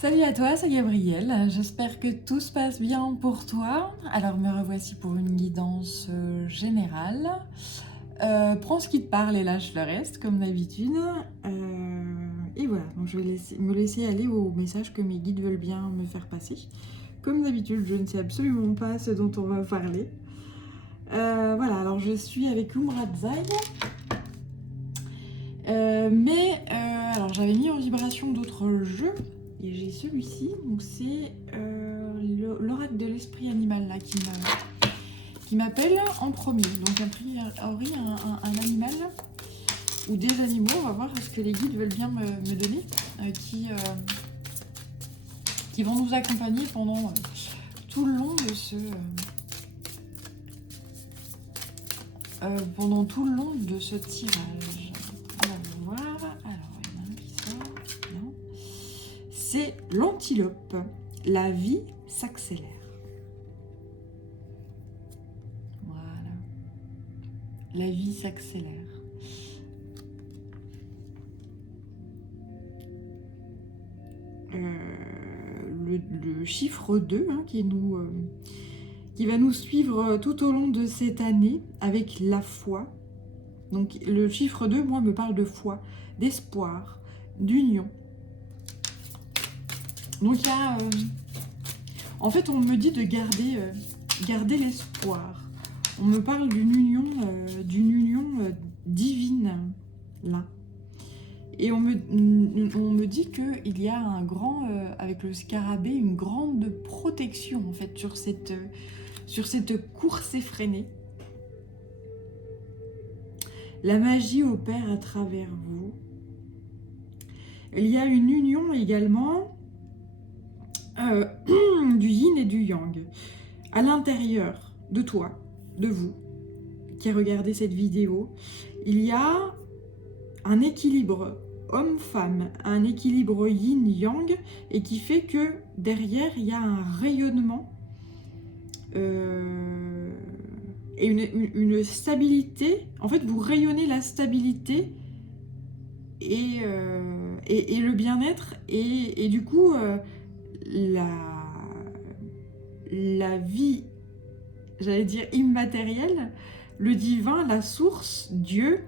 Salut à toi, c'est Gabrielle. J'espère que tout se passe bien pour toi. Alors me revoici pour une guidance générale. Prends ce qui te parle et lâche le reste, comme d'habitude. Et voilà, donc je vais me laisser aller au message que mes guides veulent bien me faire passer. Comme d'habitude, je ne sais absolument pas ce dont on va parler. Voilà, alors je suis avec Umratzai. Alors j'avais mis en vibration d'autres jeux. Et j'ai celui-ci, donc c'est l'oracle de l'esprit animal là qui m'appelle en premier. Donc a priori un animal ou des animaux, on va voir ce que les guides veulent bien me donner, qui vont nous accompagner pendant tout le long de ce tirage. On va voir. Alors il y en a un qui sort. Non. C'est l'antilope. La vie s'accélère. Voilà. La vie s'accélère. Le chiffre 2 qui va nous suivre tout au long de cette année avec la foi. Donc le chiffre 2, moi, me parle de foi, d'espoir, d'union. Donc il y a... en fait, on me dit de garder l'espoir. On me parle d'une union divine, là. Et on me dit qu'il y a un grand, avec le scarabée, une grande protection, en fait, sur cette course effrénée. La magie opère à travers vous. Il y a une union également du yin et du yang à l'intérieur de toi, de vous, qui regardez cette vidéo. Il y a un équilibre homme-femme, un équilibre yin-yang, et qui fait que derrière, il y a un rayonnement et une stabilité. En fait, vous rayonnez la stabilité et le bien-être, et du coup, la vie, j'allais dire immatérielle, le divin, la source, Dieu,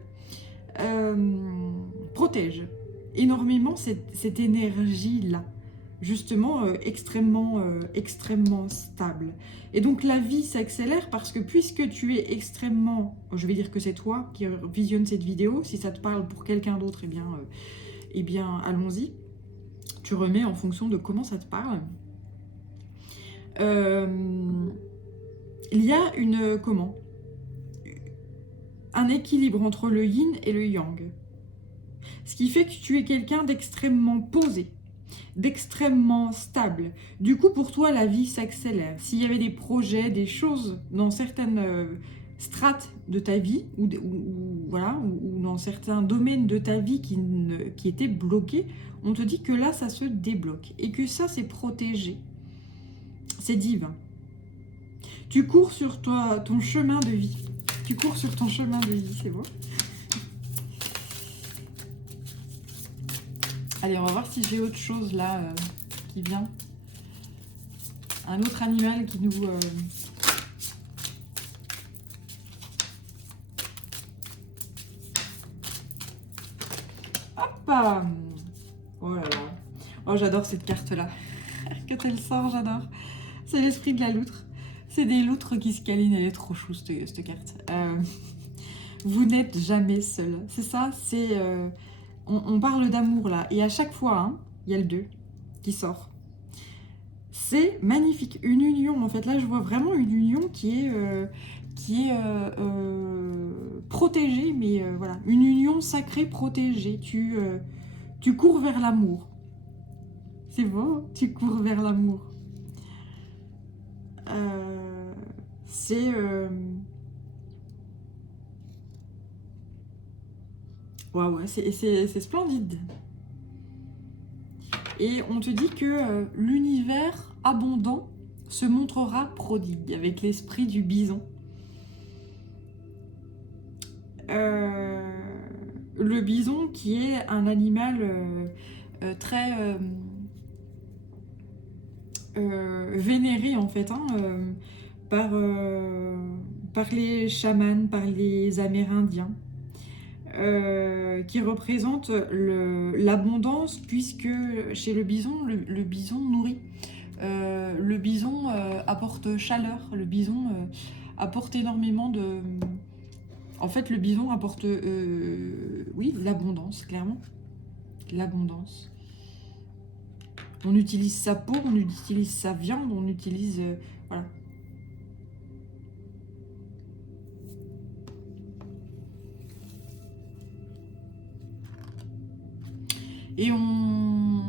protège énormément cette énergie-là, justement extrêmement stable. Et donc la vie s'accélère parce que puisque tu es extrêmement, je vais dire que c'est toi qui visionne cette vidéo, si ça te parle pour quelqu'un d'autre, eh bien allons-y, tu remets en fonction de comment ça te parle. Il y a un équilibre entre le yin et le yang. Ce qui fait que tu es quelqu'un d'extrêmement posé, d'extrêmement stable. Du coup, pour toi, la vie s'accélère. S'il y avait des projets, des choses dans certaines strates de ta vie, ou dans certains domaines de ta vie qui étaient bloqués, on te dit que là, ça se débloque. Et que ça, c'est protégé. C'est divin. Tu cours sur ton chemin de vie. Tu cours sur ton chemin de vie, c'est beau. Allez, on va voir si j'ai autre chose là qui vient. Un autre animal qui nous... Hop! Oh là là. Oh, j'adore cette carte-là. Quand elle sort, j'adore. C'est l'esprit de la loutre. C'est des loutres qui se câlinent. Elle est trop chou, cette carte. Vous n'êtes jamais seul. C'est ça, c'est... On parle d'amour là. Et à chaque fois, il y a le 2 qui sort. C'est magnifique. Une union, en fait. Là, je vois vraiment une union qui est protégée. Mais voilà, une union sacrée protégée. Tu cours vers l'amour. C'est beau, tu cours vers l'amour. C'est... Waouh, c'est splendide. Et on te dit que l'univers abondant se montrera prodigue avec l'esprit du bison. Le bison qui est un animal très vénéré en fait, hein, par les chamans, par les Amérindiens, qui représente l'abondance, puisque chez le bison, le bison nourrit. Le bison apporte chaleur, le bison apporte énormément de... En fait, le bison apporte, oui, l'abondance, clairement. L'abondance. On utilise sa peau, on utilise sa viande, on utilise... voilà. Et on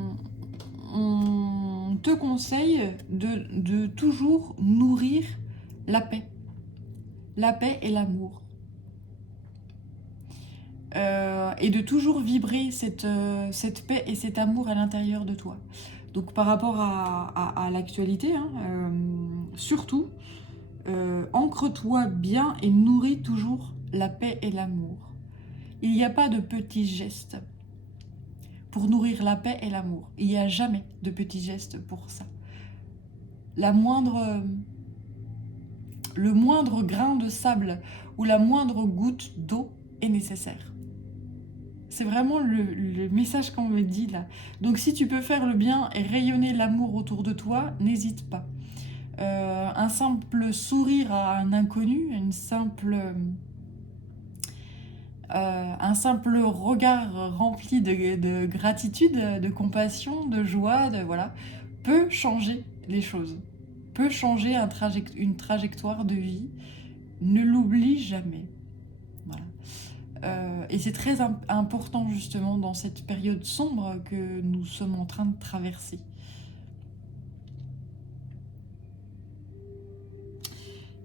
te conseille de toujours nourrir la paix. La paix et l'amour. Et de toujours vibrer cette paix et cet amour à l'intérieur de toi. Donc par rapport à l'actualité, hein, surtout, ancre-toi bien et nourris toujours la paix et l'amour. Il n'y a pas de petits gestes pour nourrir la paix et l'amour. Il n'y a jamais de petits gestes pour ça. Le moindre grain de sable ou la moindre goutte d'eau est nécessaire. C'est vraiment le message qu'on me dit là. Donc si tu peux faire le bien et rayonner l'amour autour de toi, n'hésite pas. Un simple sourire à un inconnu, un simple regard rempli de gratitude, de compassion, de joie, voilà, peut changer les choses, peut changer une trajectoire de vie. Ne l'oublie jamais. Voilà. Et c'est très important justement dans cette période sombre que nous sommes en train de traverser.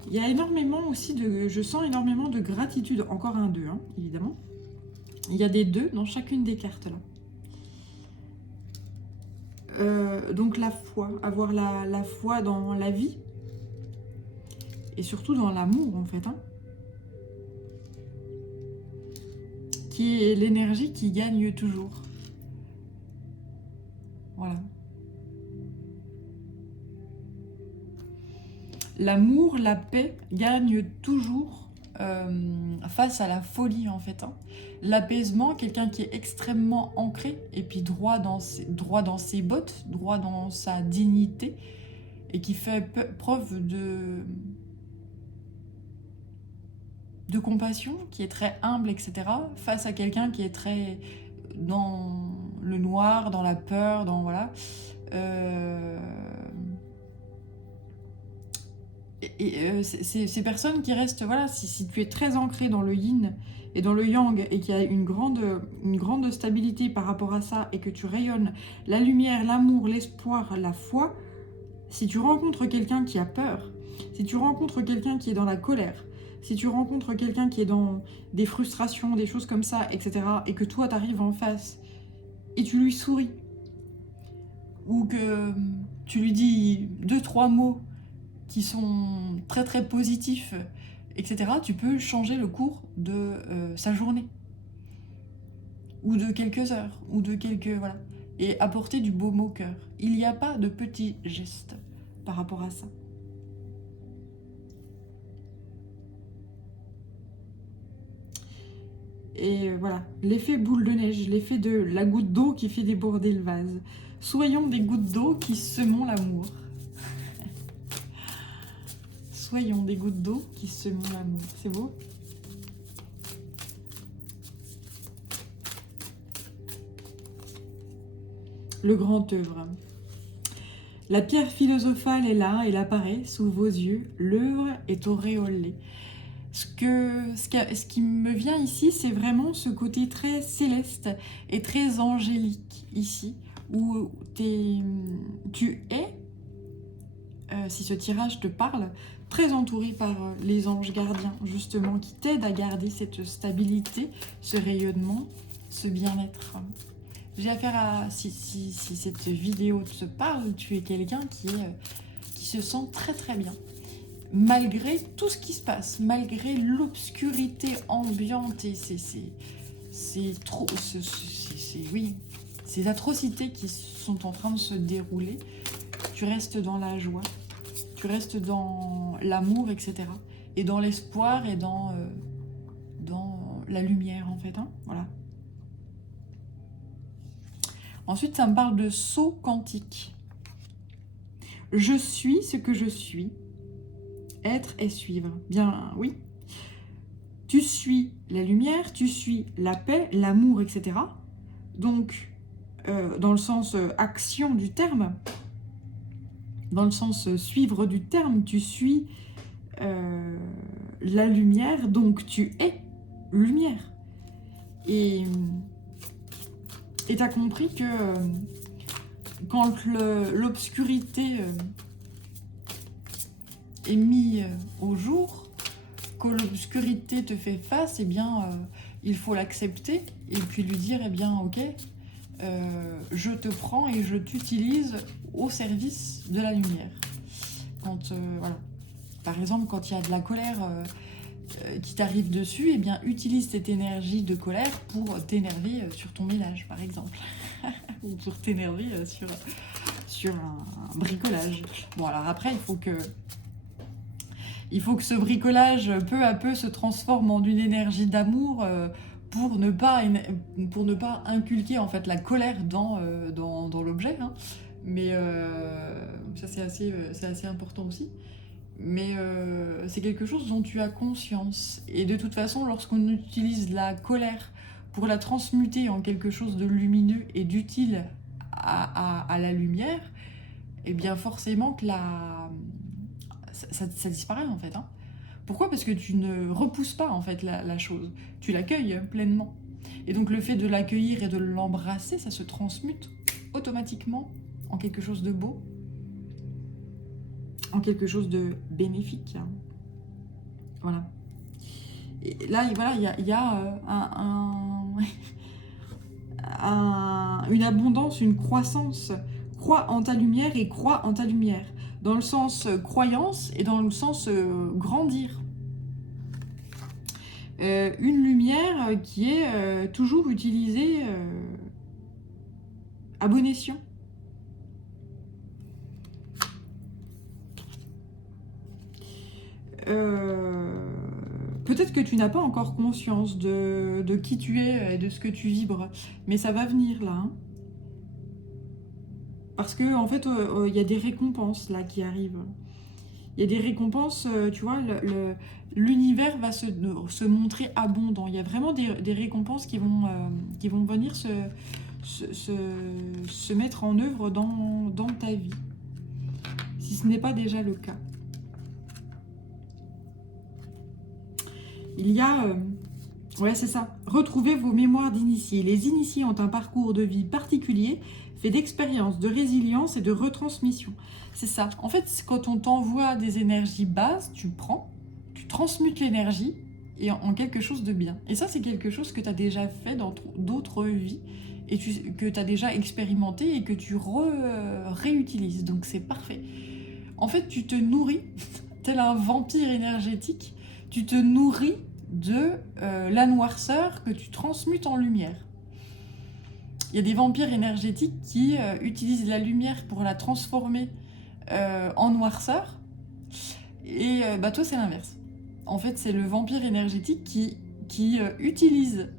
Il y a énormément aussi je sens énormément de gratitude, encore un 2, hein, évidemment. Il y a des 2 dans chacune des cartes là. Donc la foi, avoir la foi dans la vie et surtout dans l'amour en fait, hein, qui est l'énergie qui gagne toujours. Voilà. L'amour, la paix gagne toujours face à la folie en fait, hein. L'apaisement, quelqu'un qui est extrêmement ancré et puis droit dans ses bottes, droit dans sa dignité et qui fait preuve de compassion, qui est très humble, etc. face à quelqu'un qui est très dans le noir, dans la peur, dans voilà. Ces personnes qui restent, voilà, si tu es très ancré dans le yin et dans le yang et qu'il y a une grande stabilité par rapport à ça et que tu rayonnes la lumière, l'amour, l'espoir, la foi, si tu rencontres quelqu'un qui a peur, si tu rencontres quelqu'un qui est dans la colère, si tu rencontres quelqu'un qui est dans des frustrations, des choses comme ça, etc., et que toi t'arrives en face et tu lui souris, ou que tu lui dis 2-3 mots qui sont très très positifs, etc., tu peux changer le cours de sa journée, ou de quelques heures, ou de quelques... voilà, et apporter du baume au cœur. Il n'y a pas de petits gestes par rapport à ça. Et voilà, l'effet boule de neige, l'effet de la goutte d'eau qui fait déborder le vase. Soyons des gouttes d'eau qui semons l'amour. Soyons des gouttes d'eau qui semons l'amour. C'est beau? Le grand œuvre. La pierre philosophale est là, elle apparaît sous vos yeux. L'œuvre est auréolée. Ce qui me vient ici, c'est vraiment ce côté très céleste et très angélique ici, où tu es, si ce tirage te parle, très entouré par les anges gardiens, justement, qui t'aident à garder cette stabilité, ce rayonnement, ce bien-être. J'ai affaire à, si cette vidéo te parle, tu es quelqu'un qui se sent très très bien. Malgré tout ce qui se passe, malgré l'obscurité ambiante et oui, ces atrocités qui sont en train de se dérouler, tu restes dans la joie, tu restes dans l'amour, etc. Et dans l'espoir et dans la lumière, en fait. Hein, voilà. Ensuite, ça me parle de saut quantique. Je suis ce que je suis. Être et suivre. Bien, oui. Tu suis la lumière, tu suis la paix, l'amour, etc. Donc, dans le sens action du terme, dans le sens suivre du terme, tu suis la lumière, donc tu es lumière. Et tu as compris que quand l'obscurité est mise au jour, que l'obscurité te fait face, eh bien, il faut l'accepter et puis lui dire, eh bien, ok, je te prends et je t'utilise au service de la lumière. Quand, voilà. Par exemple, quand il y a de la colère qui t'arrive dessus, eh bien, utilise cette énergie de colère pour t'énerver sur ton ménage, par exemple. Ou pour t'énerver sur un bricolage. Bon, alors après, il faut que ce bricolage, peu à peu, se transforme en une énergie d'amour pour ne pas inculquer en fait la colère dans l'objet. Hein. Mais ça, c'est assez important aussi. Mais c'est quelque chose dont tu as conscience. Et de toute façon, lorsqu'on utilise la colère pour la transmuter en quelque chose de lumineux et d'utile à la lumière, eh bien forcément que ça disparaît en fait. Hein. Pourquoi ? Parce que tu ne repousses pas en fait la chose. Tu l'accueilles pleinement. Et donc le fait de l'accueillir et de l'embrasser, ça se transmute automatiquement en quelque chose de beau, en quelque chose de bénéfique. Hein. Voilà. Et là, voilà, il y a une abondance, une croissance. Crois en ta lumière et crois en ta lumière. Dans le sens croyance et dans le sens grandir. Une lumière qui est toujours utilisée à bon escient. Peut-être que tu n'as pas encore conscience de qui tu es et de ce que tu vibres, mais ça va venir là. Hein. Parce que en fait, il y a des récompenses là qui arrivent. Il y a des récompenses, tu vois, l'univers va se montrer abondant. Il y a vraiment des récompenses qui vont venir se mettre en œuvre dans ta vie, si ce n'est pas déjà le cas. Il y a... ouais, c'est ça. Retrouvez vos mémoires d'initiés. Les initiés ont un parcours de vie particulier, fait d'expérience, de résilience et de retransmission. C'est ça. En fait, quand on t'envoie des énergies basses, tu prends, tu transmutes l'énergie et en quelque chose de bien. Et ça, c'est quelque chose que tu as déjà fait dans d'autres vies et que tu as déjà expérimenté et que tu réutilises. Donc, c'est parfait. En fait, tu te nourris, tel un vampire énergétique, tu te nourris de la noirceur que tu transmutes en lumière. Il y a des vampires énergétiques qui utilisent la lumière pour la transformer en noirceur. Et toi, c'est l'inverse. En fait, c'est le vampire énergétique qui utilise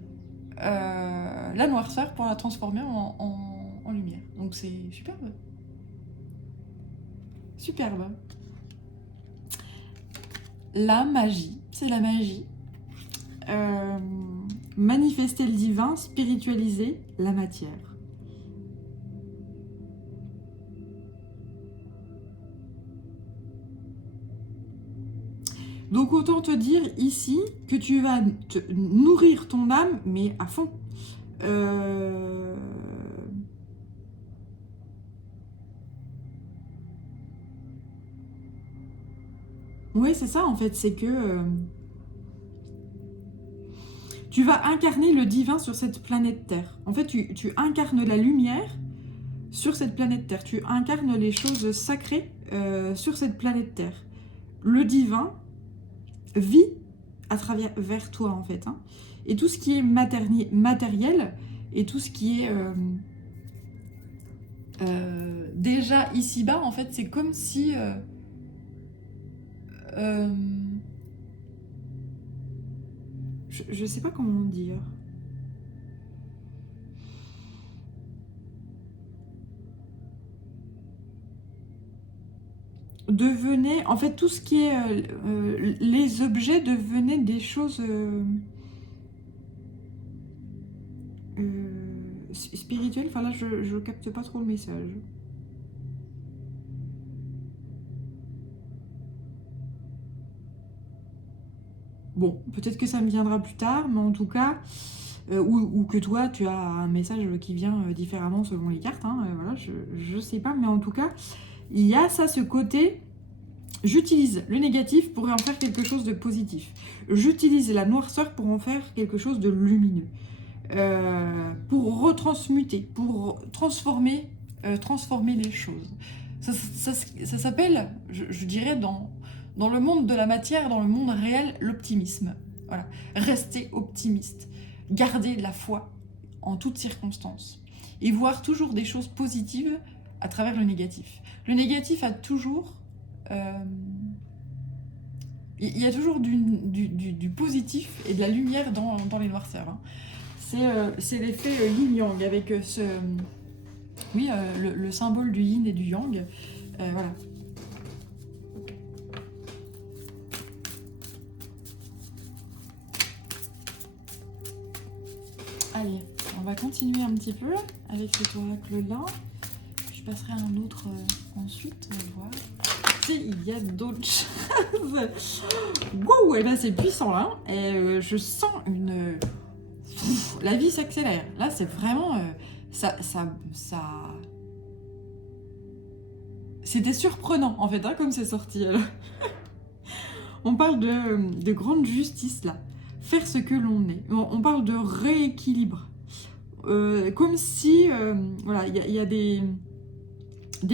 la noirceur pour la transformer en lumière. Donc c'est superbe. Superbe. La magie, c'est la magie. Manifester le divin, spiritualiser la matière. Donc autant te dire ici que tu vas te nourrir ton âme, mais à fond. Oui, c'est ça en fait, c'est que tu vas incarner le divin sur cette planète Terre. En fait, tu incarnes la lumière sur cette planète Terre. Tu incarnes les choses sacrées sur cette planète Terre. Le divin vit à travers vers toi en fait. Hein. Et tout ce qui est matériel et tout ce qui est déjà ici-bas, en fait, c'est comme si... je sais pas comment dire. Devenait, en fait, tout ce qui est les objets devenaient des choses spirituelles. Enfin là, je capte pas trop le message. Bon, peut-être que ça me viendra plus tard, mais en tout cas, ou que toi, tu as un message qui vient différemment selon les cartes. Hein, voilà, je sais pas, mais en tout cas, il y a ça, ce côté. J'utilise le négatif pour en faire quelque chose de positif. J'utilise la noirceur pour en faire quelque chose de lumineux. Pour retransmuter, pour transformer les choses. Ça s'appelle, je dirais, dans le monde de la matière, dans le monde réel, l'optimisme. Voilà. Rester optimiste. Garder la foi en toutes circonstances. Et voir toujours des choses positives à travers le négatif. Le négatif a toujours... il y a toujours du positif et de la lumière dans les noirceurs. Hein. C'est l'effet yin-yang avec le symbole du yin et du yang. Voilà. Allez, on va continuer un petit peu avec cet oracle-là. Je passerai à un autre ensuite, on va voir. Il y a d'autres choses. Wow, et ben c'est puissant là. Et je sens une... la vie s'accélère. Là, c'est vraiment... ça... C'était surprenant, en fait, hein, comme c'est sorti. On parle de grande justice, là. Faire ce que l'on est. On parle de rééquilibre. Comme si... voilà, il y a des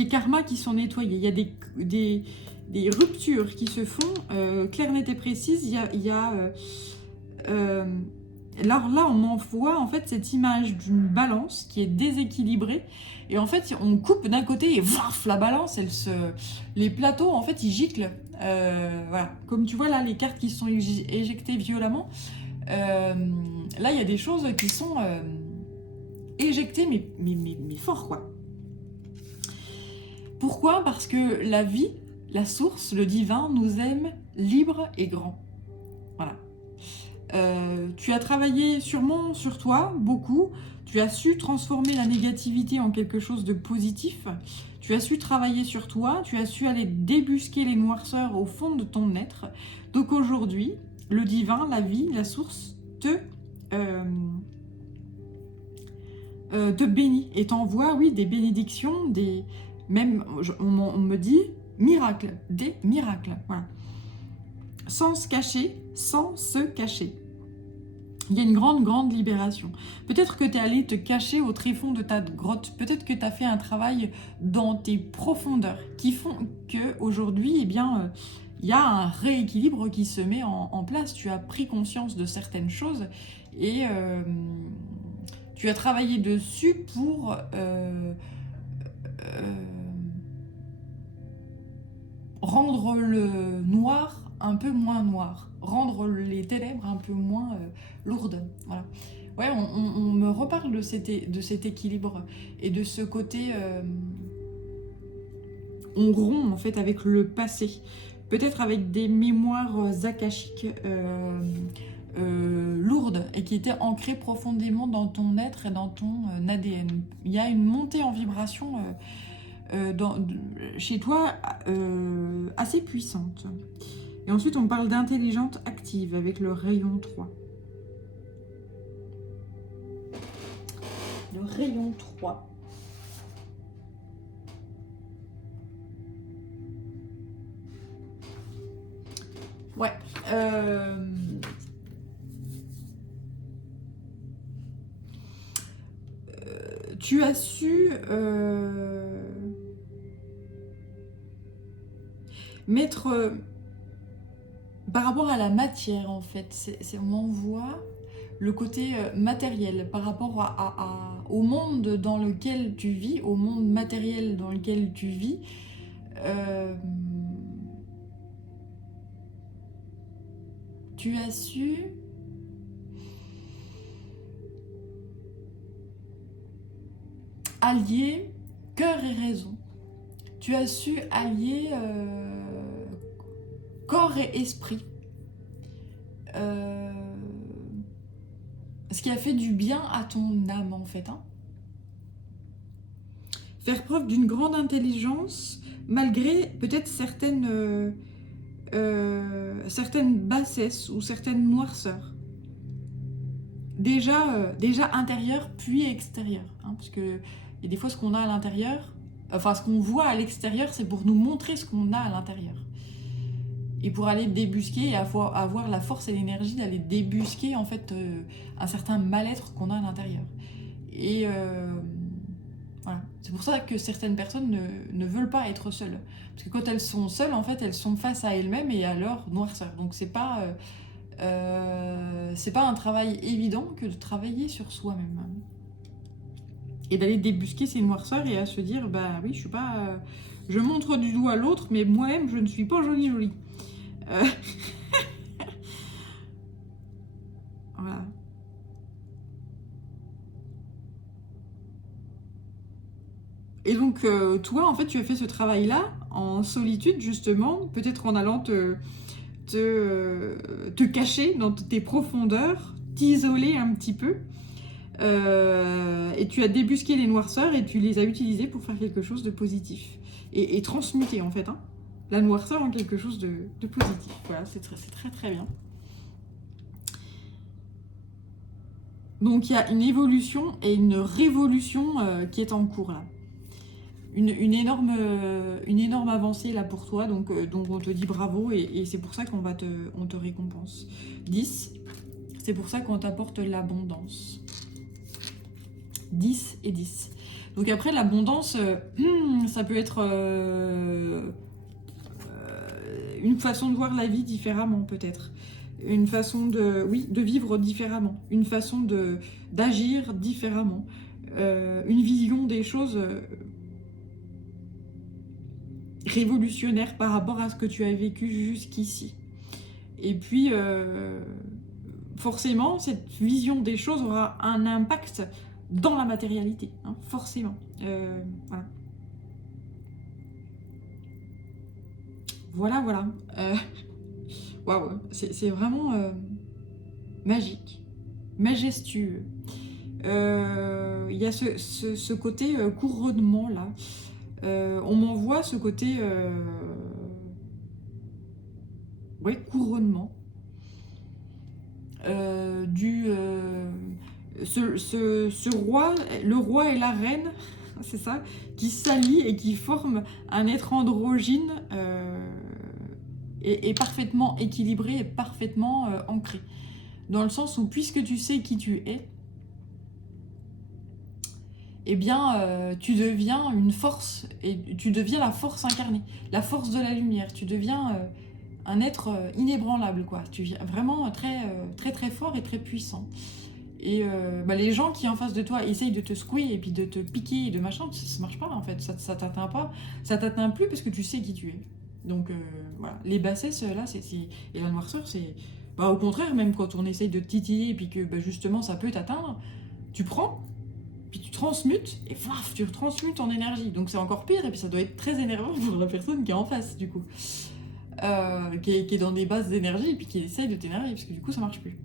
karmas qui sont nettoyés. Il y a des ruptures qui se font claires, nettes et précises. Il y a là, on m'envoie en fait cette image d'une balance qui est déséquilibrée. Et en fait, on coupe d'un côté et vaf, la balance, les plateaux, en fait, ils giclent. Voilà. Comme tu vois là, les cartes qui sont éjectées violemment. Là, il y a des choses qui sont éjectées, mais fort, quoi. Pourquoi? Parce que la vie, la source, le divin, nous aime libres et grands. Voilà. Tu as travaillé sûrement sur toi, beaucoup. Tu as su transformer la négativité en quelque chose de positif. Tu as su travailler sur toi. Tu as su aller débusquer les noirceurs au fond de ton être. Donc aujourd'hui, le divin, la vie, la source, te bénit et t'envoie, oui, des bénédictions, même, on me dit, miracles, des miracles. Voilà. Sans se cacher, sans se cacher. Il y a une grande libération. Peut-être que tu es allé te cacher au tréfonds de ta grotte. Peut-être que tu as fait un travail dans tes profondeurs qui font qu'aujourd'hui, eh bien, il y a un rééquilibre qui se met en place. Tu as pris conscience de certaines choses et tu as travaillé dessus pour rendre le noir un peu moins noir, rendre les ténèbres un peu moins lourdes. Voilà. Ouais, on me reparle de cet équilibre et de ce côté... on rompt en fait avec le passé, peut-être avec des mémoires akashiques lourdes et qui étaient ancrées profondément dans ton être et dans ton ADN. Il y a une montée en vibration chez toi assez puissante. Et ensuite, on parle d'intelligence active avec le rayon 3. Le rayon 3. Ouais. Tu as su mettre... par rapport à la matière, en fait, on m'envoie le côté matériel par rapport au monde dans lequel tu vis, au monde matériel dans lequel tu vis. Tu as su allier cœur et raison. Tu as su allier corps et esprit. Ce qui a fait du bien à ton âme, en fait. Hein. Faire preuve d'une grande intelligence, malgré peut-être certaines bassesses ou certaines noirceurs. Déjà intérieure, puis extérieure. Hein, parce que et des fois, ce qu'on a à l'intérieur, enfin, ce qu'on voit à l'extérieur, c'est pour nous montrer ce qu'on a à l'intérieur. Et pour aller débusquer et avoir la force et l'énergie d'aller débusquer, en fait, un certain mal-être qu'on a à l'intérieur. Et voilà. C'est pour ça que certaines personnes ne veulent pas être seules. Parce que quand elles sont seules, en fait, elles sont face à elles-mêmes et à leur noirceur. Donc, c'est pas un travail évident que de travailler sur soi-même. Et d'aller débusquer ses noirceurs et à se dire, bah oui, je suis pas... je montre du doigt à l'autre, mais moi-même, je ne suis pas jolie. Voilà. Et donc, toi, en fait, tu as fait ce travail-là en solitude, justement, peut-être en allant te cacher dans tes profondeurs, t'isoler un petit peu. Et tu as débusqué les noirceurs et tu les as utilisées pour faire quelque chose de positif. Et transmuter, en fait, hein, la noirceur en quelque chose de positif. Voilà, c'est très très bien. Donc il y a une évolution et une révolution qui est en cours là. Une énorme avancée là pour toi, donc on te dit bravo et c'est pour ça qu'on te récompense. 10, c'est pour ça qu'on t'apporte l'abondance. 10 et 10. Donc après l'abondance, ça peut être une façon de voir la vie différemment peut-être. Une façon de vivre différemment. Une façon d'agir différemment. Une vision des choses révolutionnaire par rapport à ce que tu as vécu jusqu'ici. Et puis, forcément, cette vision des choses aura un impact dans la matérialité, hein, forcément. Voilà. Waouh, c'est vraiment magique, majestueux. Il y a ce côté couronnement là. On m'envoie ce côté couronnement ce roi, le roi et la reine, c'est ça, qui s'allient et qui forment un être androgyne et parfaitement équilibré et parfaitement ancré. Dans le sens où, puisque tu sais qui tu es, eh bien, tu deviens une force, et tu deviens la force incarnée, la force de la lumière. Tu deviens un être inébranlable, quoi. Tu deviens vraiment très très fort et très puissant. Et les gens qui en face de toi essayent de te secouer et puis de te piquer et de machin, ça marche pas en fait, ça t'atteint pas, ça t'atteint plus parce que tu sais qui tu es. Donc voilà, les bassesses là, et la noirceur, c'est... au contraire, même quand on essaye de te titiller et puis que justement ça peut t'atteindre, tu prends, puis tu transmutes, et paf, tu transmutes en énergie. Donc c'est encore pire, et puis ça doit être très énervant pour la personne qui est en face, du coup. Qui est dans des bases d'énergie, et puis qui essaye de t'énerver, parce que du coup ça marche plus.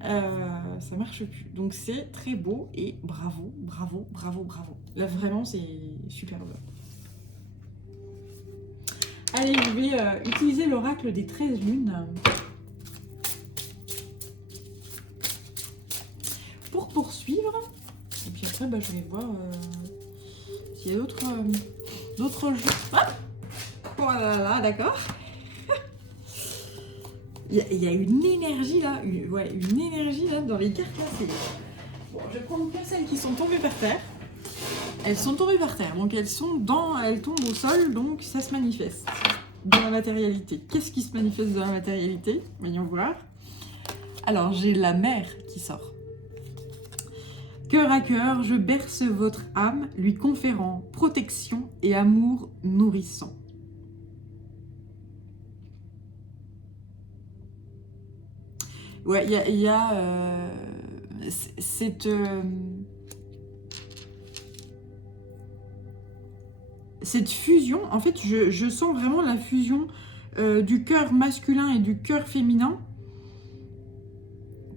Ça marche plus. Donc c'est très beau, et bravo. Là vraiment c'est superbe. Allez, je vais utiliser l'oracle des 13 lunes. Pour poursuivre. Et puis après, je vais voir s'il y a d'autres jeux. Ah, voilà, d'accord. Il y a une énergie là, une énergie là dans les cartes là. Bon, je vais prendre que celles qui sont tombées par terre. Elles sont tombées par terre, donc elles tombent au sol, donc ça se manifeste dans la matérialité. Qu'est-ce qui se manifeste dans la matérialité? Voyons voir. Alors, j'ai la mer qui sort. Cœur à cœur, je berce votre âme, lui conférant protection et amour nourrissant. Ouais, il y a cette fusion. En fait, je sens vraiment la fusion du cœur masculin et du cœur féminin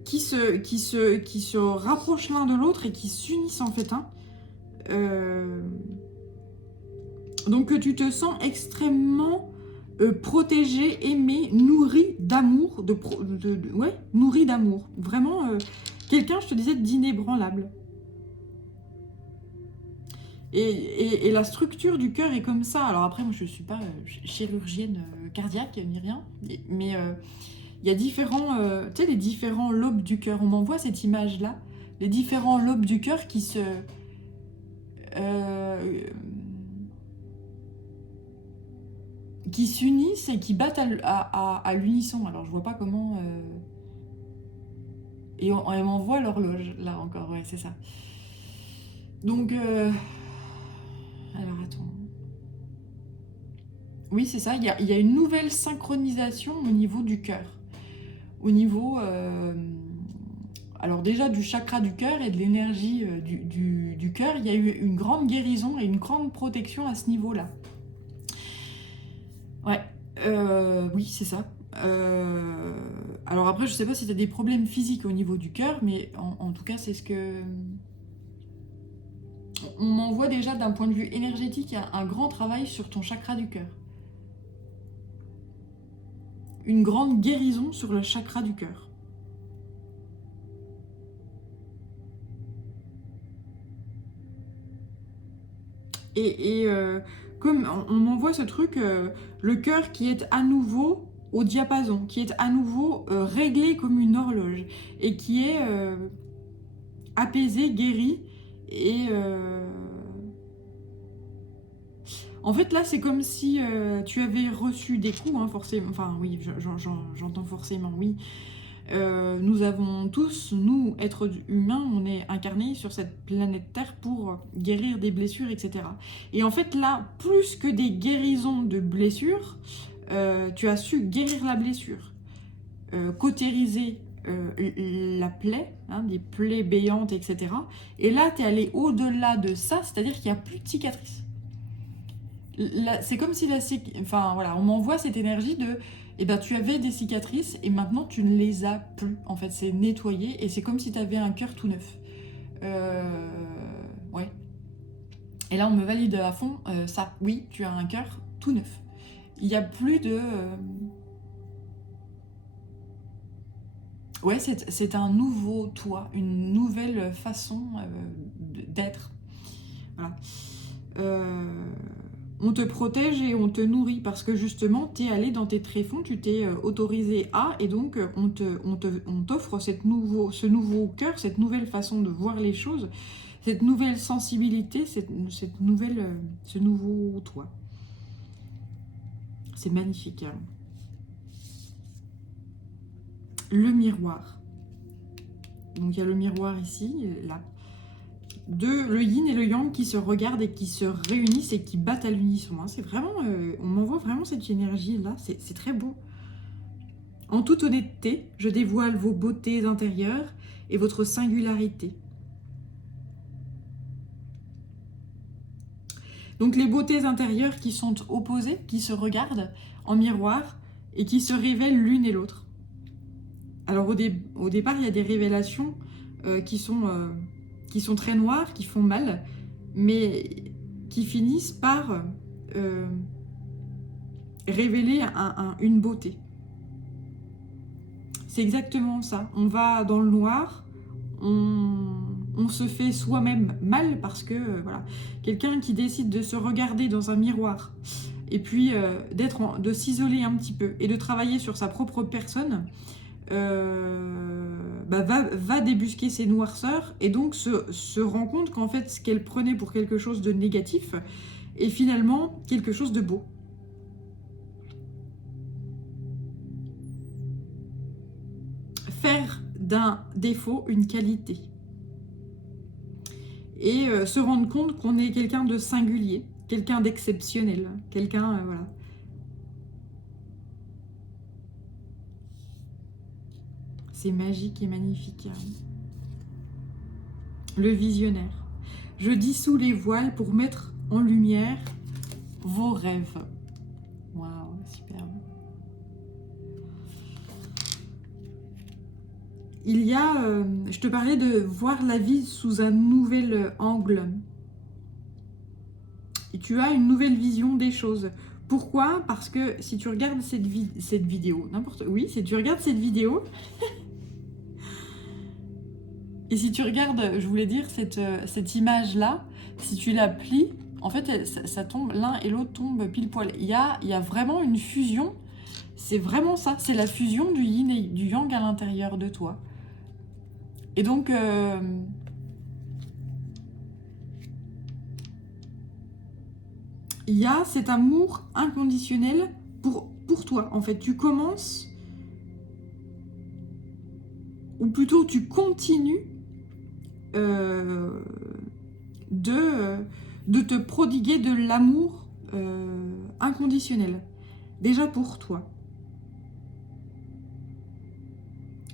qui se rapprochent l'un de l'autre et qui s'unissent en fait. Hein. Donc tu te sens extrêmement protégé, aimé, nourri d'amour, ouais, nourri d'amour. Vraiment, quelqu'un, je te disais, d'inébranlable. Et la structure du cœur est comme ça. Alors après, moi, je ne suis pas chirurgienne cardiaque ni rien, mais il y a différents, tu sais, les différents lobes du cœur. On m'envoie cette image-là, les différents lobes du cœur qui se... qui s'unissent et qui battent à l'unisson. Alors, je vois pas comment... Et on m'envoie l'horloge, là encore, ouais, c'est ça. Donc... Alors, attends. Oui, c'est ça, il y a une nouvelle synchronisation au niveau du cœur. Au niveau... alors déjà, du chakra du cœur et de l'énergie du cœur, il y a eu une grande guérison et une grande protection à ce niveau-là. Ouais, oui, c'est ça. Alors après, je sais pas si tu as des problèmes physiques au niveau du cœur, mais en tout cas, c'est ce que... On m'envoie déjà d'un point de vue énergétique un grand travail sur ton chakra du cœur. Une grande guérison sur le chakra du cœur. Et comme on m'envoie ce truc, le cœur qui est à nouveau au diapason, qui est à nouveau réglé comme une horloge, et qui est apaisé, guéri, et... En fait, là, c'est comme si tu avais reçu des coups, hein, forcément. Enfin, oui, j'entends forcément, oui. Nous avons tous, nous, êtres humains, on est incarnés sur cette planète Terre pour guérir des blessures, etc. Et en fait, là, plus que des guérisons de blessures, tu as su guérir la blessure, cautériser la plaie, hein, des plaies béantes, etc. Et là, tu es allé au-delà de ça, c'est-à-dire qu'il n'y a plus de cicatrices. C'est comme si enfin, voilà, on m'envoie cette énergie de eh ben, tu avais des cicatrices et maintenant tu ne les as plus. En fait, c'est nettoyé et c'est comme si tu avais un cœur tout neuf. Ouais. Et là, on me valide à fond ça. Oui, tu as un cœur tout neuf. Il n'y a plus de... Ouais, c'est un nouveau toi, une nouvelle façon d'être. Voilà. On te protège et on te nourrit parce que justement, tu es allé dans tes tréfonds, tu t'es autorisé à, et donc on t'offre ce nouveau cœur, cette nouvelle façon de voir les choses, cette nouvelle sensibilité, ce nouveau toi. C'est magnifique. Hein. Le miroir. Donc il y a le miroir ici, là. Le yin et le yang qui se regardent et qui se réunissent et qui battent à l'unisson. Hein. C'est vraiment... on m'envoie vraiment cette énergie-là. C'est très beau. En toute honnêteté, je dévoile vos beautés intérieures et votre singularité. Donc les beautés intérieures qui sont opposées, qui se regardent en miroir et qui se révèlent l'une et l'autre. Alors au départ, il y a des révélations qui sont très noires, qui font mal, mais qui finissent par révéler une beauté. C'est exactement ça. On va dans le noir, on se fait soi-même mal parce que, voilà, quelqu'un qui décide de se regarder dans un miroir et puis de s'isoler un petit peu et de travailler sur sa propre personne, va débusquer ses noirceurs et donc se rend compte qu'en fait ce qu'elle prenait pour quelque chose de négatif est finalement quelque chose de beau. Faire d'un défaut une qualité. Et se rendre compte qu'on est quelqu'un de singulier, quelqu'un d'exceptionnel, quelqu'un, voilà. C'est magique et magnifique. Le visionnaire. Je dissous les voiles pour mettre en lumière vos rêves. Waouh, superbe. Il y a, je te parlais de voir la vie sous un nouvel angle. Et tu as une nouvelle vision des choses. Pourquoi? Parce que si tu regardes cette vidéo, oui, si tu regardes cette vidéo, et si tu regardes, je voulais dire, cette image-là, si tu la plies, en fait, ça tombe, l'un et l'autre tombent pile poil. Il y a vraiment une fusion, c'est vraiment ça, c'est la fusion du yin et du yang à l'intérieur de toi. Et donc, il y a cet amour inconditionnel pour toi. En fait, tu commences, ou plutôt tu continues de te prodiguer de l'amour inconditionnel, déjà pour toi.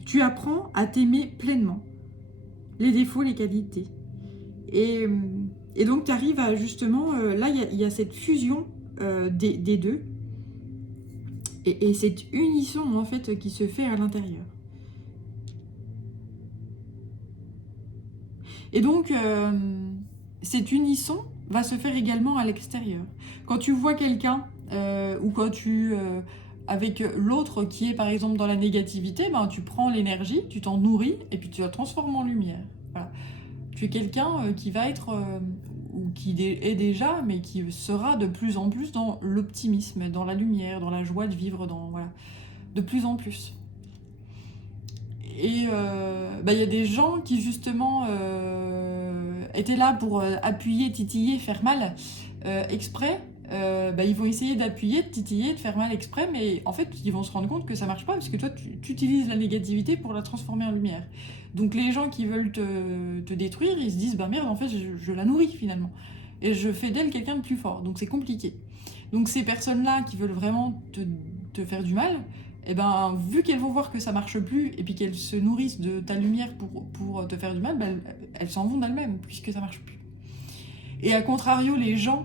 Tu apprends à t'aimer pleinement, les défauts, les qualités. Et donc tu arrives à justement, là il y a cette fusion des deux, et cette unisson en fait qui se fait à l'intérieur. Et donc, cette unisson va se faire également à l'extérieur. Quand tu vois quelqu'un, ou quand avec l'autre qui est par exemple dans la négativité, ben, tu prends l'énergie, tu t'en nourris, et puis tu la transformes en lumière. Voilà. Tu es quelqu'un qui va être, ou qui est déjà, mais qui sera de plus en plus dans l'optimisme, dans la lumière, dans la joie de vivre, voilà, de plus en plus. Et y a des gens qui justement étaient là pour appuyer, titiller, faire mal exprès. Ils vont essayer d'appuyer, de titiller, de faire mal exprès, mais en fait ils vont se rendre compte que ça marche pas parce que toi tu utilises la négativité pour la transformer en lumière. Donc les gens qui veulent te détruire, ils se disent bah merde, en fait je la nourris finalement et je fais d'elle quelqu'un de plus fort, donc c'est compliqué. Donc ces personnes-là qui veulent vraiment te faire du mal, et ben, vu qu'elles vont voir que ça marche plus et puis qu'elles se nourrissent de ta lumière pour te faire du mal, ben, elles s'en vont d'elles-mêmes puisque ça marche plus. Et à contrario, les gens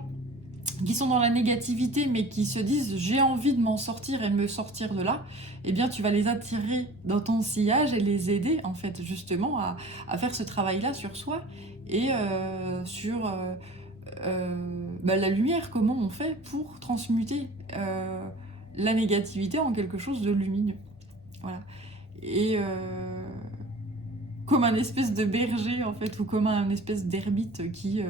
qui sont dans la négativité mais qui se disent j'ai envie de m'en sortir et de me sortir de là, eh bien tu vas les attirer dans ton sillage et les aider en fait justement à faire ce travail-là sur soi et sur la lumière, comment on fait pour transmuter la négativité en quelque chose de lumineux. Voilà. Et comme un espèce de berger, en fait, ou comme un espèce d'ermite qui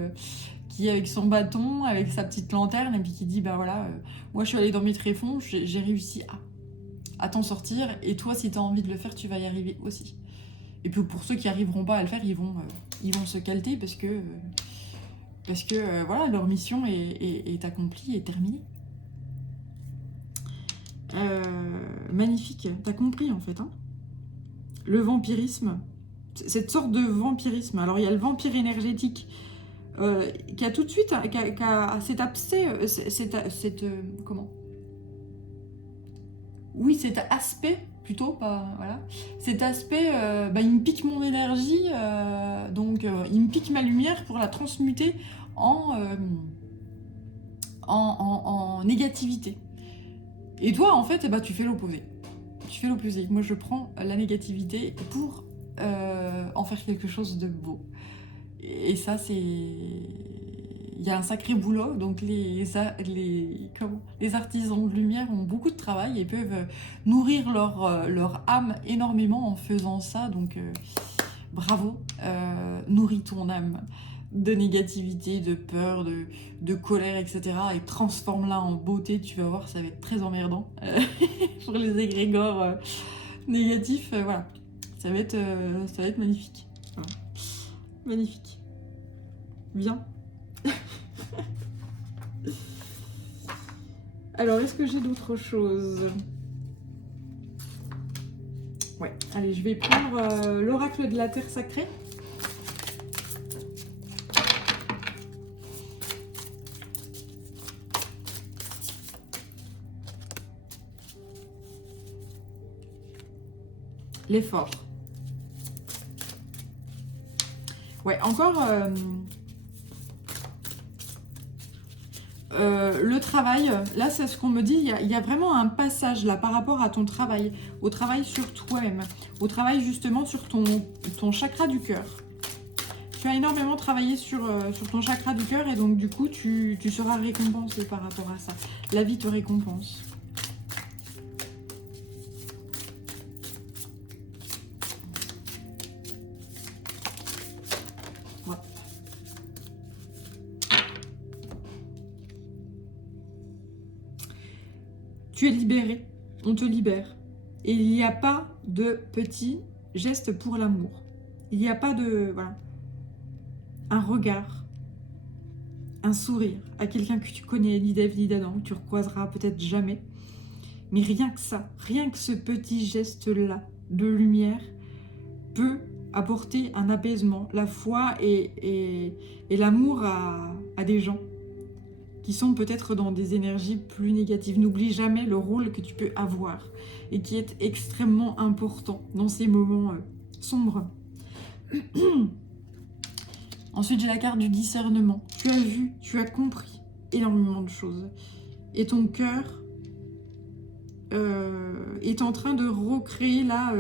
avec son bâton, avec sa petite lanterne, et puis qui dit, bah voilà, moi je suis allée dans mes tréfonds, j'ai réussi à t'en sortir, et toi, si t'as envie de le faire, tu vas y arriver aussi. Et puis pour ceux qui n'arriveront pas à le faire, ils vont se calter parce que voilà, leur mission est accomplie et terminée. Magnifique, t'as compris en fait, hein. Le vampirisme, cette sorte de vampirisme. Alors il y a le vampire énergétique qui a tout de suite qui a cet abcès, cet aspect plutôt, pas voilà, cet aspect, il me pique mon énergie, donc il me pique ma lumière pour la transmuter en négativité. Et toi, en fait, tu fais l'opposé. Tu fais l'opposé. Moi, je prends la négativité pour en faire quelque chose de beau. Et ça, c'est... Il y a un sacré boulot. Donc, les artisans de lumière ont beaucoup de travail et peuvent nourrir leur âme énormément en faisant ça. Donc, bravo. Nourris ton âme de négativité, de peur, de colère, etc. et transforme-la en beauté, tu vas voir, ça va être très emmerdant pour les égrégores négatifs, voilà. Ça va être magnifique. Voilà. Magnifique. Bien. Alors, est-ce que j'ai d'autres choses? Ouais. Allez, je vais prendre l'oracle de la terre sacrée. L'effort. Ouais, encore le travail. Là, c'est ce qu'on me dit. Il y a vraiment un passage là par rapport à ton travail, au travail sur toi-même, au travail justement sur ton chakra du cœur. Tu as énormément travaillé sur ton chakra du cœur et donc du coup, tu seras récompensé par rapport à ça. La vie te récompense. Tu es libéré, on te libère. Et il n'y a pas de petits gestes pour l'amour. Il n'y a pas de... Voilà. Un regard, un sourire à quelqu'un que tu connais, ni d'Ève ni d'Adam, que tu recroiseras peut-être jamais. Mais rien que ça, rien que ce petit geste-là de lumière peut apporter un apaisement, la foi et l'amour à des gens qui sont peut-être dans des énergies plus négatives. N'oublie jamais le rôle que tu peux avoir et qui est extrêmement important dans ces moments sombres. Ensuite, j'ai la carte du discernement. Tu as vu, tu as compris énormément de choses. Et ton cœur est en train de recréer là...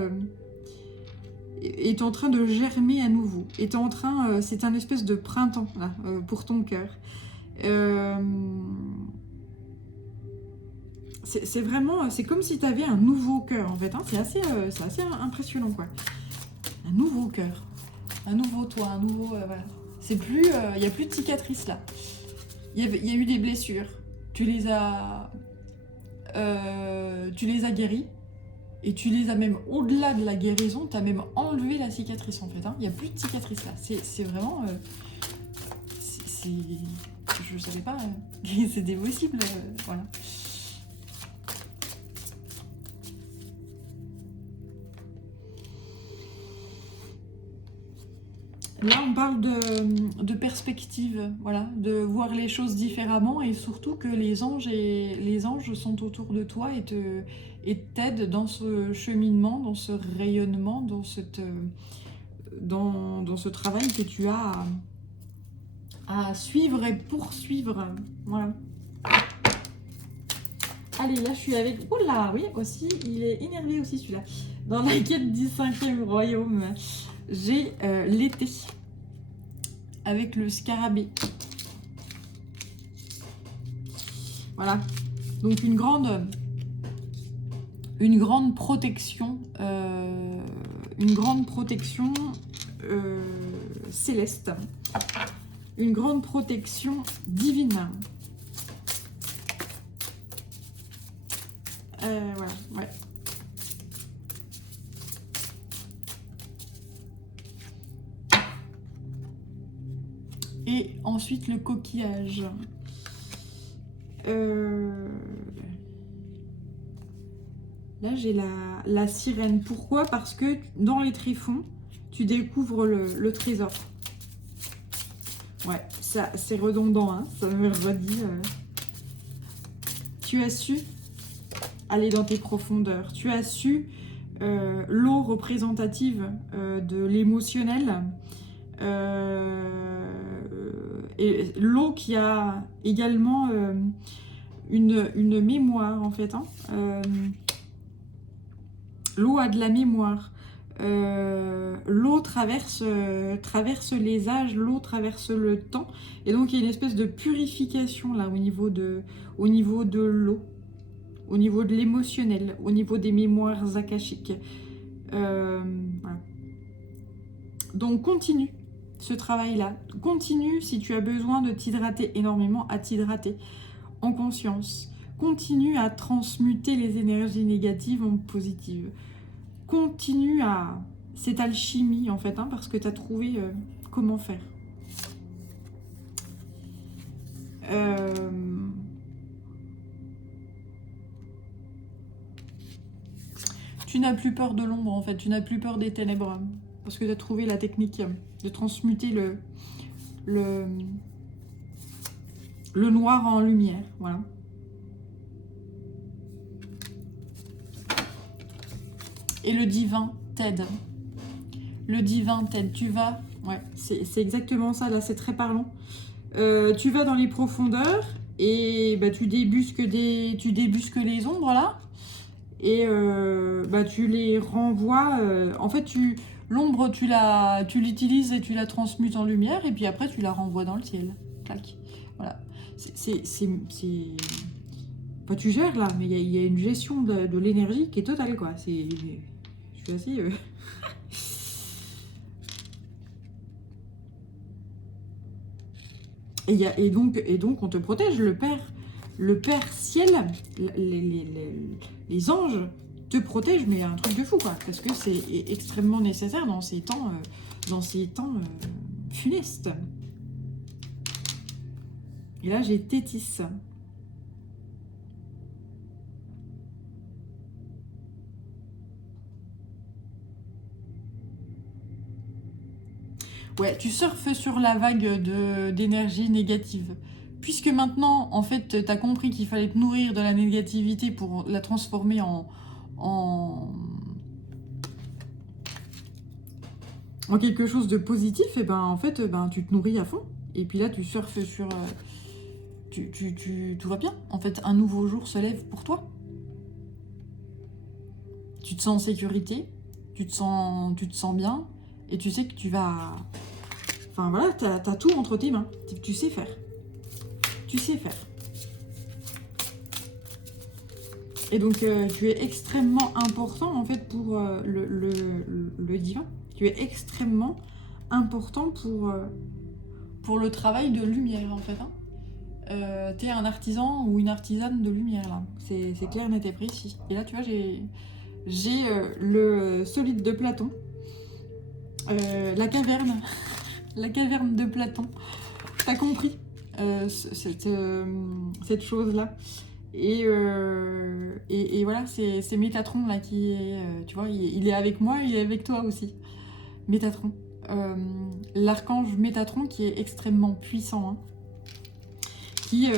est en train de germer à nouveau. Est en train... c'est un espèce de printemps là, pour ton cœur. C'est vraiment, c'est comme si tu avais un nouveau cœur en fait, hein. C'est assez impressionnant quoi. Un nouveau cœur, un nouveau toi, un nouveau, voilà. C'est plus, il n'y a plus de cicatrices là. Il y a eu des blessures, tu les as guéries et tu les as même au-delà de la guérison, tu as même enlevé la cicatrice en fait, hein. Il n'y a plus de cicatrices là, c'est vraiment, je ne savais pas que c'était possible, voilà. Là, on parle de perspective, voilà, de voir les choses différemment et surtout que les anges sont autour de toi et t'aident dans ce cheminement, dans ce rayonnement, dans ce travail que tu as à suivre et poursuivre. Voilà. Allez, là, je suis avec... Oh là, oui, aussi, il est énervé aussi, celui-là. Dans la quête du 5e royaume, j'ai l'été avec le scarabée. Voilà. Donc, une grande protection, céleste. Une grande protection divine. Voilà, ouais. Et ensuite le coquillage. Là j'ai la sirène. Pourquoi? Parce que dans les tréfonds, tu découvres le trésor. Ouais, ça c'est redondant, hein, ça me redit. Tu as su aller dans tes profondeurs. Tu as su l'eau représentative de l'émotionnel. Et l'eau qui a également une mémoire en fait, hein. L'eau a de la mémoire. L'eau traverse les âges, l'eau traverse le temps, et donc il y a une espèce de purification là au niveau de l'eau, au niveau de l'émotionnel, au niveau des mémoires akashiques. Voilà. Donc continue ce travail-là. Continue si tu as besoin de t'hydrater énormément, à t'hydrater en conscience. Continue à transmuter les énergies négatives en positives. Continue à... cette alchimie en fait, hein, parce que tu as trouvé comment faire. Tu tu n'as plus peur de l'ombre, en fait. Tu n'as plus peur des ténèbres. Parce que tu as trouvé la technique de transmuter le noir en lumière. Voilà. Et le divin t'aide. Le divin t'aide. Tu vas... Ouais, c'est exactement ça. Là, c'est très parlant. Tu vas dans les profondeurs et bah, tu débusques les ombres, là. Et bah, tu les renvoies. En fait, l'ombre, tu l'utilises et tu la transmutes en lumière. Et puis après, tu la renvoies dans le ciel. Clac. Voilà. Enfin, tu gères là, mais il y a une gestion de l'énergie qui est totale, quoi. Je suis assez... Et donc, on te protège. Le Père Ciel, les anges te protègent, mais un truc de fou, quoi. Parce que c'est extrêmement nécessaire dans ces temps funestes. Et là, j'ai Tétis. Ouais, tu surfes sur la vague d'énergie négative. Puisque maintenant, en fait, tu as compris qu'il fallait te nourrir de la négativité pour la transformer en quelque chose de positif, et ben en fait, tu te nourris à fond. Et puis là, tu surfes sur... tout va bien. En fait, un nouveau jour se lève pour toi. Tu te sens en sécurité, tu te sens bien, et tu sais que tu vas... Enfin voilà, t'as tout entre tes mains. Tu sais faire. Tu sais faire. Et donc, tu es extrêmement important, en fait, pour le divin. Tu es extrêmement important pour le travail de lumière, en fait. Hein. Tu es un artisan ou une artisane de lumière, là. C'est clair, net et précis. Et là, tu vois, j'ai le solide de Platon. La caverne. La caverne de Platon. T'as compris cette chose-là. Et voilà, c'est Métatron là qui est... tu vois, il est avec moi, il est avec toi aussi. Métatron. L'archange Métatron qui est extrêmement puissant. Hein, qui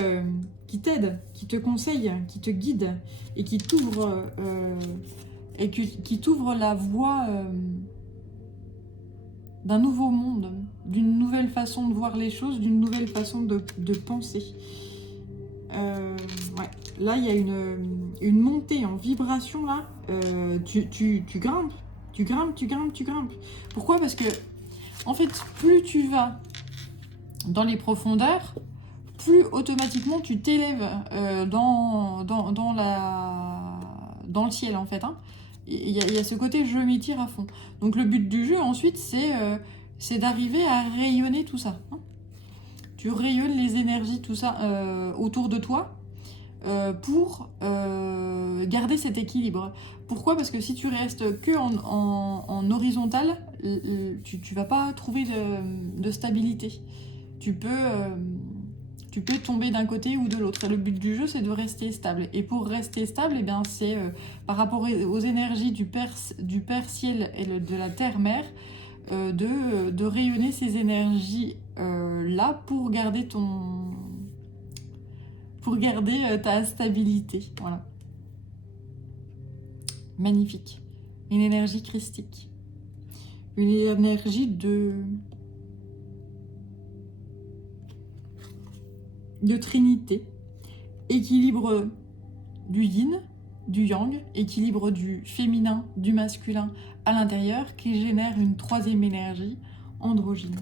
t'aide, qui te conseille, qui te guide et qui t'ouvre qui t'ouvre la voie d'un nouveau monde, d'une nouvelle façon de voir les choses, d'une nouvelle façon de penser. Ouais. Là, il y a une montée en vibration, là. Tu grimpes, tu grimpes. Pourquoi? Parce que, en fait, plus tu vas dans les profondeurs, plus automatiquement tu t'élèves dans le ciel, en fait. Hein. Il y a ce côté je m'y tire à fond. Donc le but du jeu ensuite c'est d'arriver à rayonner tout ça. Hein. Tu rayonnes les énergies, tout ça autour de toi pour garder cet équilibre. Pourquoi? Parce que si tu restes que en horizontal, tu vas pas trouver de stabilité. Tu peux tomber d'un côté ou de l'autre. Le but du jeu, c'est de rester stable. Et pour rester stable, eh bien, c'est par rapport aux énergies du Père Ciel et de la Terre-Mère, de rayonner ces énergies-là pour garder ta stabilité. Voilà. Magnifique. Une énergie christique. Une énergie de trinité, équilibre du yin, du yang, équilibre du féminin, du masculin à l'intérieur qui génère une troisième énergie androgyne.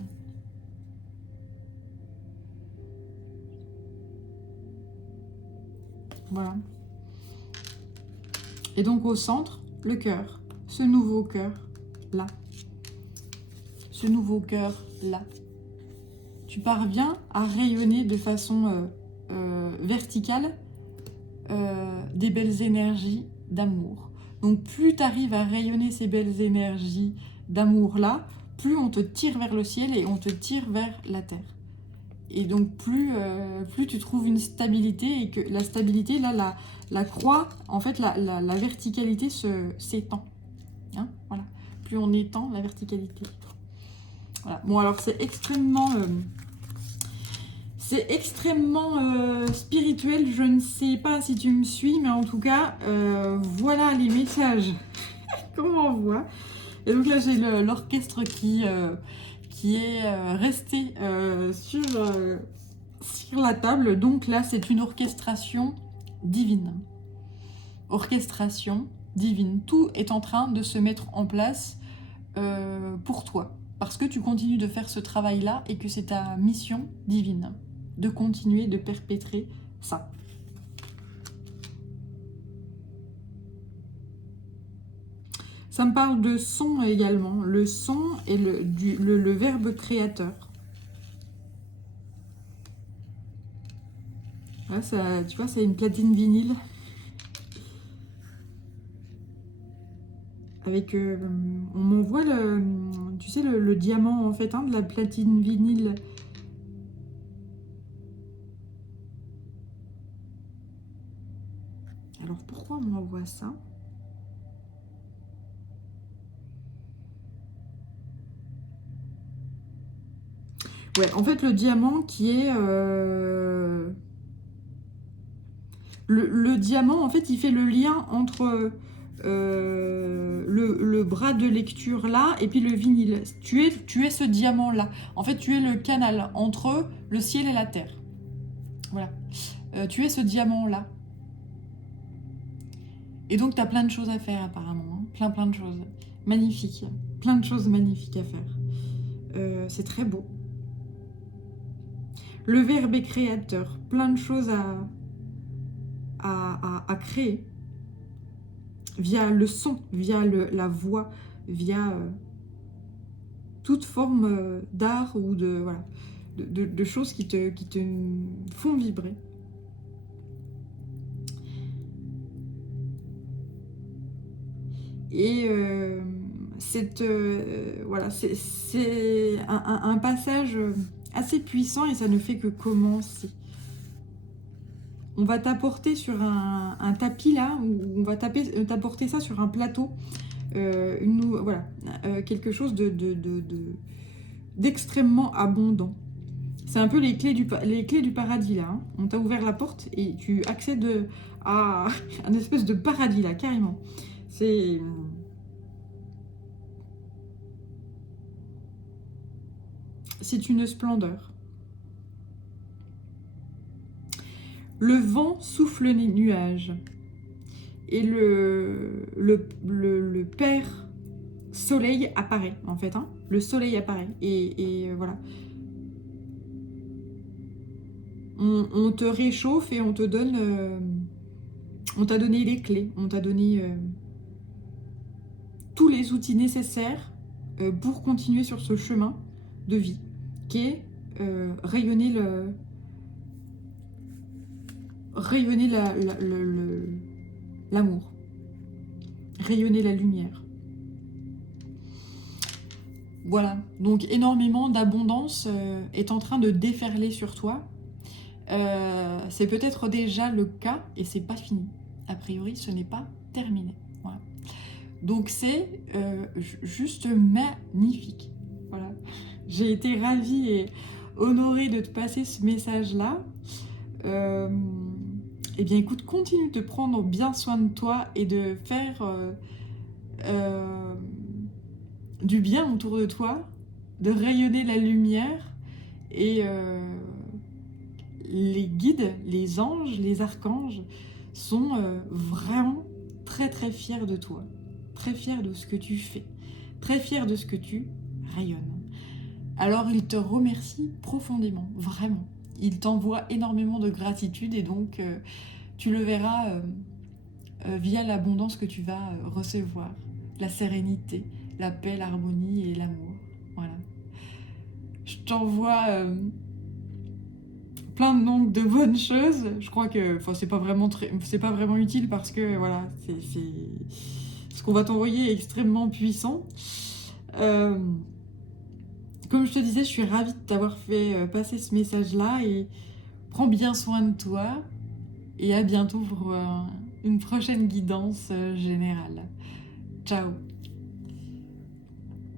Voilà. Et donc au centre, le cœur, ce nouveau cœur là. Ce nouveau cœur là. Tu parviens à rayonner de façon verticale des belles énergies d'amour. Donc plus tu arrives à rayonner ces belles énergies d'amour-là, plus on te tire vers le ciel et on te tire vers la terre. Et donc plus tu trouves une stabilité, et que la stabilité, là, la croix, en fait, la verticalité s'étend. Hein, voilà. Plus on étend la verticalité. Voilà. Bon, alors c'est extrêmement spirituel. Je ne sais pas si tu me suis, mais en tout cas, voilà les messages qu'on m'envoie. Et donc là, j'ai l'orchestre qui est resté sur la table. Donc là, c'est une orchestration divine. Orchestration divine. Tout est en train de se mettre en place pour toi. Parce que tu continues de faire ce travail-là et que c'est ta mission divine de continuer de perpétrer ça. Ça me parle de son également. Le son et le verbe créateur. Là, ça, tu vois, c'est une platine vinyle. Avec, on m'envoie tu sais, le diamant en fait, hein, de la platine vinyle. Alors pourquoi on m'envoie ça? Ouais, en fait le diamant qui est... Le diamant, en fait, il fait le lien entre le bras de lecture là et puis le vinyle. Tu es ce diamant là. En fait, tu es le canal entre le ciel et la terre. Voilà. Tu es ce diamant là. Et donc, tu as plein de choses à faire apparemment. Hein. Plein de choses. Magnifiques. Plein de choses magnifiques à faire. C'est très beau. Le verbe est créateur. Plein de choses à créer. Via le son, via la voix, via toute forme d'art ou voilà, de choses qui te font vibrer. Et voilà, c'est un passage assez puissant et ça ne fait que commencer. On va t'apporter sur un tapis là, où on va t'apporter ça sur un plateau. Voilà, quelque chose d'extrêmement abondant. C'est un peu les clés du paradis là. Hein. On t'a ouvert la porte et tu accèdes à un espèce de paradis là, carrément. C'est une splendeur. Le vent souffle les nuages. Et le Père Soleil apparaît, en fait. Hein. Le Soleil apparaît. Et voilà. On te réchauffe et on te donne... on t'a donné les clés. On t'a donné tous les outils nécessaires pour continuer sur ce chemin de vie, qui est rayonner l'amour, rayonner la lumière. Voilà, donc énormément d'abondance est en train de déferler sur toi. C'est peut-être déjà le cas et c'est pas fini. A priori, ce n'est pas terminé. Voilà. Donc c'est juste magnifique. Voilà. J'ai été ravie et honorée de te passer ce message-là. Eh bien écoute, continue de prendre bien soin de toi et de faire du bien autour de toi, de rayonner la lumière et les guides, les anges, les archanges sont vraiment très très fiers de toi, très fiers de ce que tu fais, très fiers de ce que tu rayonnes. Alors ils te remercient profondément, vraiment. Ils t'envoient énormément de gratitude et donc tu le verras via l'abondance que tu vas recevoir, la sérénité, la paix, l'harmonie et l'amour. Voilà. Je t'envoie plein de bonnes choses. Je crois que c'est pas vraiment utile parce que voilà, ce qu'on va t'envoyer est extrêmement puissant. Comme je te disais, je suis ravie de t'avoir fait passer ce message-là et prends bien soin de toi et à bientôt pour une prochaine guidance générale. Ciao!